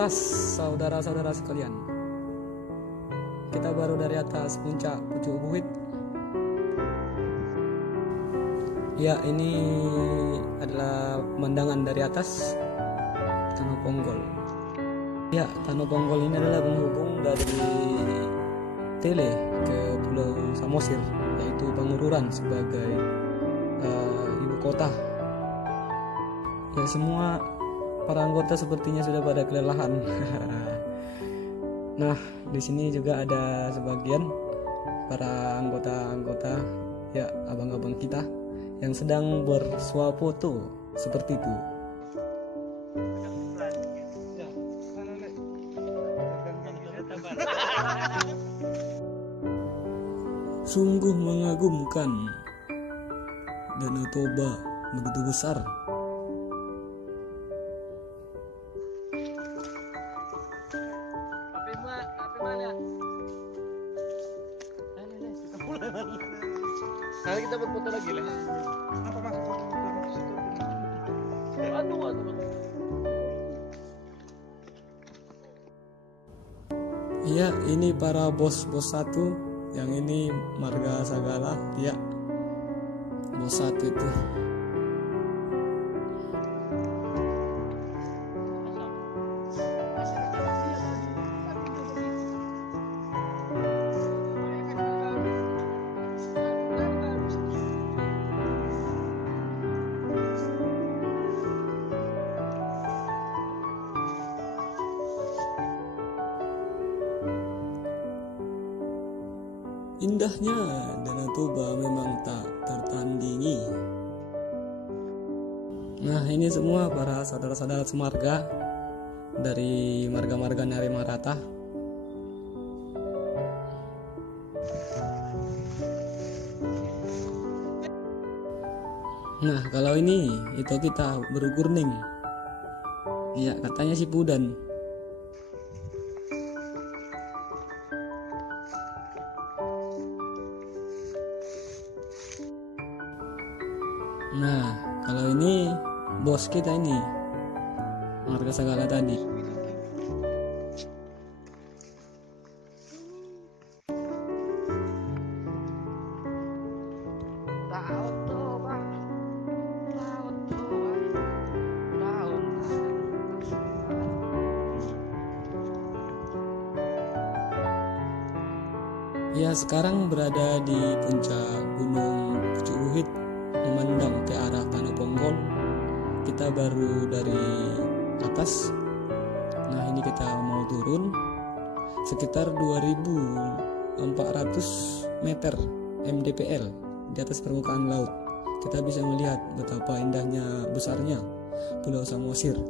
Pas saudara-saudara sekalian, kita baru dari atas puncak Pucuk Buhit. Ya, ini adalah pemandangan dari atas Tanah Ponggol. Ya, Tanah Ponggol ini adalah penghubung dari Tele ke Pulau Samosir, yaitu Pangururan sebagai ibu kota. Ya, semua para anggota sepertinya sudah pada kelelahan. Nah, di sini juga ada sebagian para anggota-anggota, ya, abang-abang kita yang sedang bersuah foto seperti itu. Sungguh mengagumkan, Danau Toba begitu besar. Nanti kita berfoto lagi lah. Apa masuk foto situ? Aduh. Iya, ini para bos-bos satu, yang ini Marga Sagala, ya, bos satu itu. Indahnya Danau Toba memang tak tertandingi. Nah, ini semua para saudara-saudara semarga dari marga-marga Narima Rata. Nah, kalau ini itu kita berukurning. Iya, katanya si Pudan. Nah, kalau ini bos kita ini, Marga Sagala tadi. Ya, sekarang berada di puncak Gunung Pucuk Buhit, memandang ke arah Tanah Ponggol. Kita baru dari atas. Nah, ini kita mau turun sekitar 2400 meter mdpl di atas permukaan laut. Kita bisa melihat betapa indahnya, besarnya Pulau Samosir.